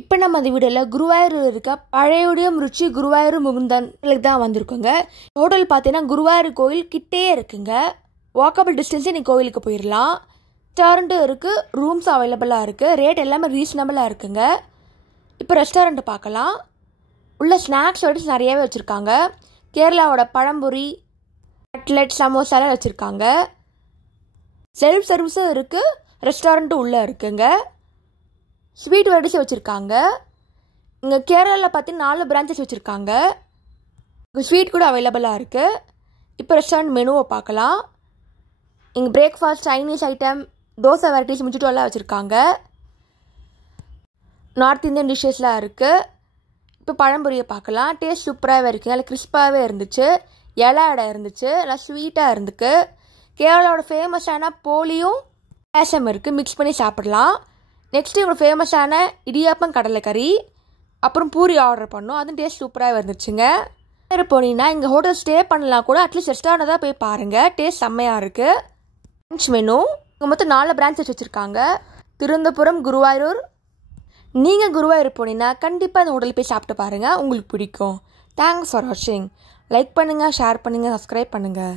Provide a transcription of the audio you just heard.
இப்போ நம்ம அந்த வீடியோவில் குருவாயூர் இருக்க பழையுடையம் ருச்சி குருவாயூர் முகுந்தனுக்கு தான் வந்திருக்குங்க. ஹோட்டல் பார்த்தீங்கன்னா குருவாயூர் கோயில் கிட்டே இருக்குங்க. வாக்கபிள் டிஸ்டன்ஸே நீங்கள் கோயிலுக்கு போயிடலாம். ரெஸ்டாரண்ட்டும் இருக்குது, ரூம்ஸ் அவைலபிளாக இருக்குது, ரேட் எல்லாமே ரீசனபிளாக இருக்குங்க. இப்போ ரெஸ்டாரண்ட் பார்க்கலாம். உள்ள ஸ்நாக்ஸ் ஐட்டம்ஸ் நிறையாவே வச்சுருக்காங்க. கேரளாவோட பழம்பொரி, கட்லெட், சமோசாலாம் வச்சுருக்காங்க. செல்ஃப் சர்வீஸும் இருக்குது, ரெஸ்டாரண்ட்டும் உள்ளே இருக்குங்க. ஸ்வீட் வெரைட்டிஸும் வச்சுருக்காங்க. இங்கே கேரளாவில் பார்த்தீங்கன்னா 4 பிரான்ச்சஸ் வச்சுருக்காங்க. இங்கே ஸ்வீட் கூட அவைலபிளாக இருக்குது. இப்போ ரெஸ்டாரண்ட் மெனுவை பார்க்கலாம். இங்கே breakfast, Chinese item, dosa varieties முடிச்சுட்டு வச்சுருக்காங்க. நார்த் இந்தியன் டிஷ்ஷஸ்லாம் இருக்குது. இப்போ பழம்பொரியை பார்க்கலாம். டேஸ்ட் சூப்பராகவே இருக்குது. நல்லா கிறிஸ்பாகவே இருந்துச்சு, இலை அடை இருந்துச்சு, நல்லா ஸ்வீட்டாக இருந்துக்கு. கேரளாவோட ஃபேமஸான போலியும் பாயசம் இருக்குது, மிக்ஸ் பண்ணி சாப்பிடலாம். நெக்ஸ்ட்டு இவங்க ஃபேமஸான இடியாப்பம், கடலைக்கறி, அப்புறம் பூரி ஆர்டர் பண்ணோம். அதுவும் டேஸ்ட் சூப்பராக இருந்துச்சுங்க. வேறு போனீங்கன்னா இங்கே ஹோட்டல் ஸ்டே பண்ணலாம் கூட, அட்லீஸ்ட் ரெஸ்டாரண்ட் தான் போய் பாருங்கள், டேஸ்ட் செம்மையாக இருக்குது. லஞ்ச் மெனு இங்கே மொத்தம் 4 பிரான்ச்சஸ் வச்சுருக்காங்க. திருவனந்தபுரம், குருவாயூர். நீங்கள் குருவாயூர் போனீங்கன்னா கண்டிப்பாக இந்த ஹோட்டல் போய் சாப்பிட்டு பாருங்கள், உங்களுக்கு பிடிக்கும். தேங்க்ஸ் ஃபார் வாட்சிங். லைக் பண்ணுங்கள், ஷேர் பண்ணுங்கள், சப்ஸ்கிரைப் பண்ணுங்கள்.